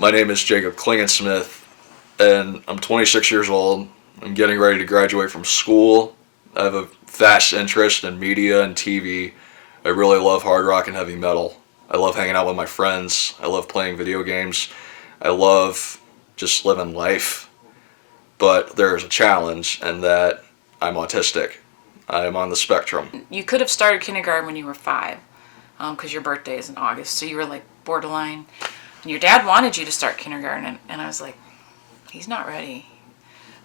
My name is Jacob Klingensmith, and I'm 26 years old. I'm getting ready to graduate from school. I have a vast interest in media and TV. I really love hard rock and heavy metal. I love hanging out with my friends. I love playing video games. I love just living life. But there's a challenge, and that I'm autistic. I am on the spectrum. You could have started kindergarten when you were 5, because your birthday is in August, so you were like borderline. And your dad wanted you to start kindergarten, and I was like, he's not ready.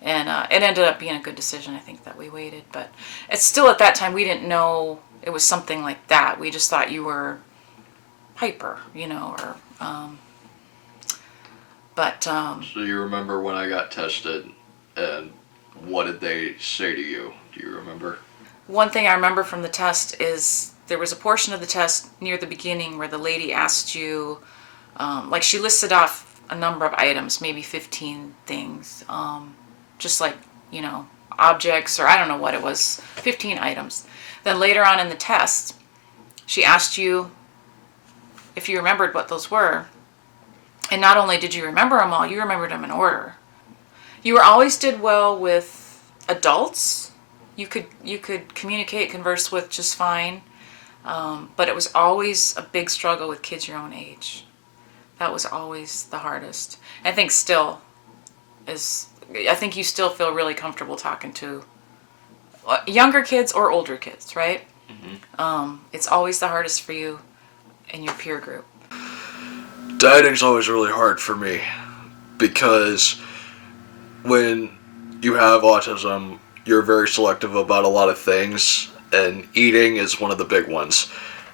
And it ended up being a good decision, I think, that we waited. But it's still, at that time, we didn't know it was something like that. We just thought you were hyper, or So you remember when I got tested, and what did they say to you? Do you remember? One thing I remember from the test is there was a portion of the test near the beginning where the lady asked you, like she listed off a number of items, maybe 15 things, just like, objects, or I don't know what it was, 15 items. Then later on in the test, she asked you if you remembered what those were. And not only did you remember them all, you remembered them in order. You always did well with adults. You could communicate, converse with just fine. But it was always a big struggle with kids your own age. That was always the hardest. I think still is. I think you still feel really comfortable talking to younger kids or older kids, right? Mm-hmm. It's always the hardest for you in your peer group. Dieting's always really hard for me because when you have autism, you're very selective about a lot of things, and eating is one of the big ones.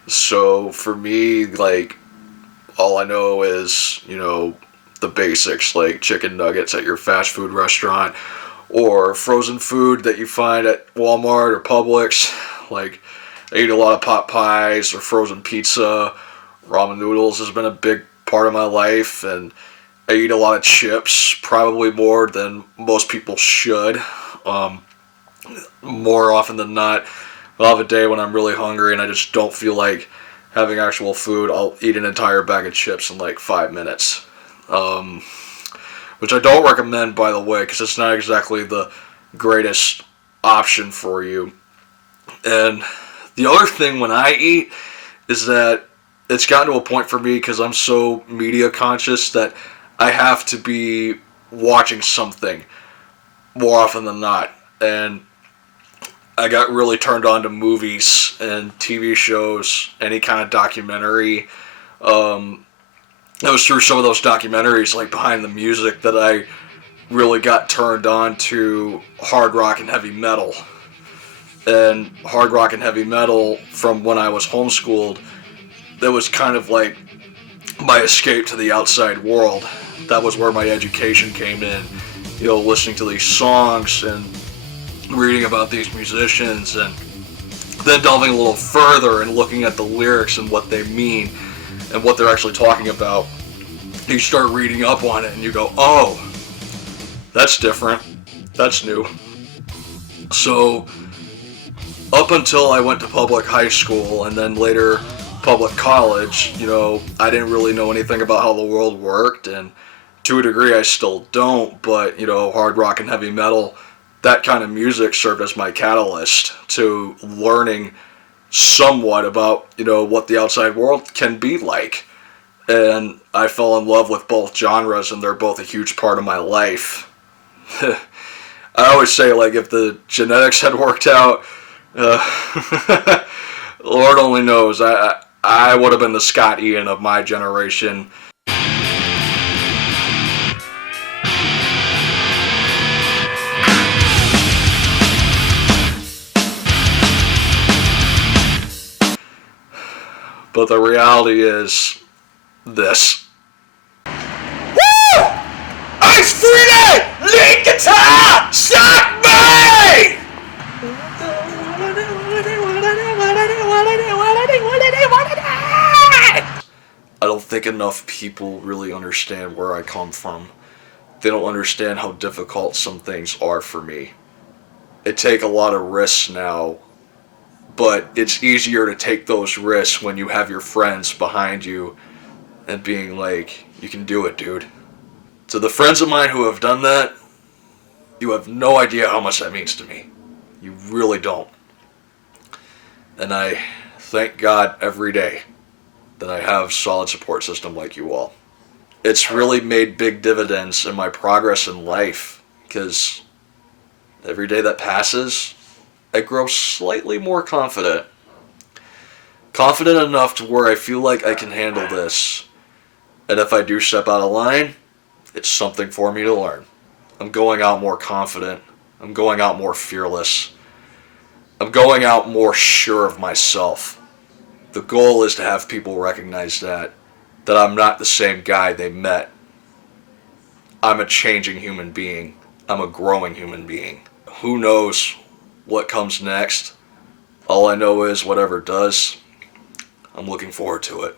So for me, like, all I know is, the basics, like chicken nuggets at your fast food restaurant, or frozen food that you find at Walmart or Publix. Like, I eat a lot of pot pies or frozen pizza. Ramen noodles has been a big part of my life, and I eat a lot of chips, probably more than most people should. More often than not, I'll have a day when I'm really hungry and I just don't feel like having actual food. I'll eat an entire bag of chips in like 5 minutes. Which I don't recommend, by the way, because it's not exactly the greatest option for you. And the other thing when I eat is that it's gotten to a point for me, because I'm so media conscious, that I have to be watching something more often than not. And I got really turned on to movies and TV shows, any kind of documentary. It was through some of those documentaries, like Behind the Music, that I really got turned on to hard rock and heavy metal. And hard rock and heavy metal, from when I was homeschooled, that was kind of like my escape to the outside world. That was where my education came in. Listening to these songs and reading about these musicians, and then delving a little further and looking at the lyrics and what they mean and what they're actually talking about. You start reading up on it and you go, oh, that's different. That's new. So, up until I went to public high school and then later public college, I didn't really know anything about how the world worked, and to a degree I still don't, but, hard rock and heavy metal, that kind of music served as my catalyst to learning somewhat about, what the outside world can be like. And I fell in love with both genres, and they're both a huge part of my life. I always say, like, if the genetics had worked out, Lord only knows, I would have been the Scott Ian of my generation. But the reality is this. Woo! Ice Freely! Lead guitar! Suck me! I don't think enough people really understand where I come from. They don't understand how difficult some things are for me. It take a lot of risks now, but it's easier to take those risks when you have your friends behind you and being like, you can do it, dude. To the friends of mine who have done that, you have no idea how much that means to me. You really don't. And I thank God every day that I have a solid support system like you all. It's really made big dividends in my progress in life, because every day that passes, I grow slightly more confident. Confident enough to where I feel like I can handle this. And if I do step out of line, it's something for me to learn. I'm going out more confident. I'm going out more fearless. I'm going out more sure of myself. The goal is to have people recognize that I'm not the same guy they met. I'm a changing human being. I'm a growing human being. Who knows what comes next? All I know is whatever it does, I'm looking forward to it.